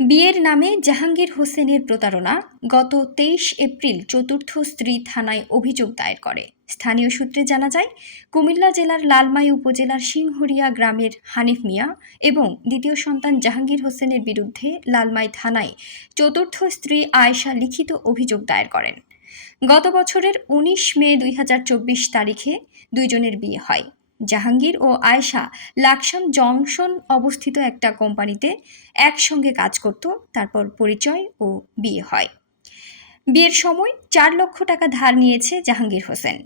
বিয়ের নামে জাহাঙ্গীর হোসেনের প্রতারণা। গত ২৩ এপ্রিল চতুর্থ স্ত্রী থানায় অভিযোগ দায়ের করে। স্থানীয় সূত্রে জানা যায়, কুমিল্লা জেলার লালমাই উপজেলার সিংহরিয়া গ্রামের হানিফ মিয়া এবং দ্বিতীয় সন্তান জাহাঙ্গীর হোসেনের বিরুদ্ধে লালমাই থানায় চতুর্থ স্ত্রী আয়েশা লিখিত অভিযোগ দায়ের করেন। গত বছরের ১৯ মে ২০২৪ তারিখে দুইজনের বিয়ে হয়। জাহাঙ্গীর ও আয়েশা লাকসাম জংশন অবস্থিত একটা কোম্পানিতে একসঙ্গে কাজ করত। তারপর পরিচয় ও বিয়ে হয়। বিয়ের সময় ৪ লক্ষ টাকা ধার নিয়েছে জাহাঙ্গীর হোসেন।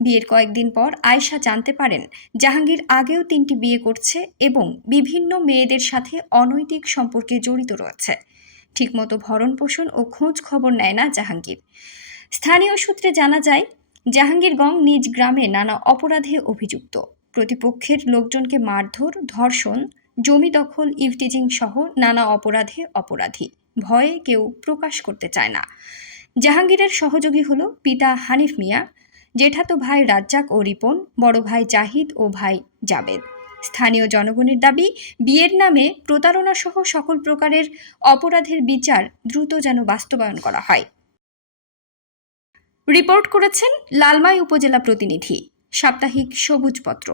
বিয়ের কয়েকদিন পর আয়েশা জানতে পারেন জাহাঙ্গীর আগেও ৩টি বিয়ে করছে এবং বিভিন্ন মেয়েদের সাথে অনৈতিক সম্পর্কে জড়িত রয়েছে। ঠিকমতো ভরণ পোষণ ও খোঁজ খবর নেয় না জাহাঙ্গীর। স্থানীয় সূত্রে জানা যায়, জাহাঙ্গীরগঞ্জ নিজ গ্রামে নানা অপরাধে অভিযুক্ত। প্রতিপক্ষের লোকজনকে মারধর, ধর্ষণ, জমি দখল, ইভটিজিং সহ নানা অপরাধে অপরাধী। ভয়ে কেউ প্রকাশ করতে চায় না। জাহাঙ্গীরের সহযোগী হল পিতা হানিফ মিয়া, জেঠাতো ভাই রাজ্জাক ও রিপন, বড় ভাই জাহিদ ও ভাই জাবেদ। স্থানীয় জনগণের দাবি, বিয়ের নামে প্রতারণা সহ সকল প্রকারের অপরাধের বিচার দ্রুত যেন বাস্তবায়ন করা হয়। রিপোর্ট করেছেন লালমাই উপজেলা প্রতিনিধি, সাপ্তাহিক সবুজপত্র।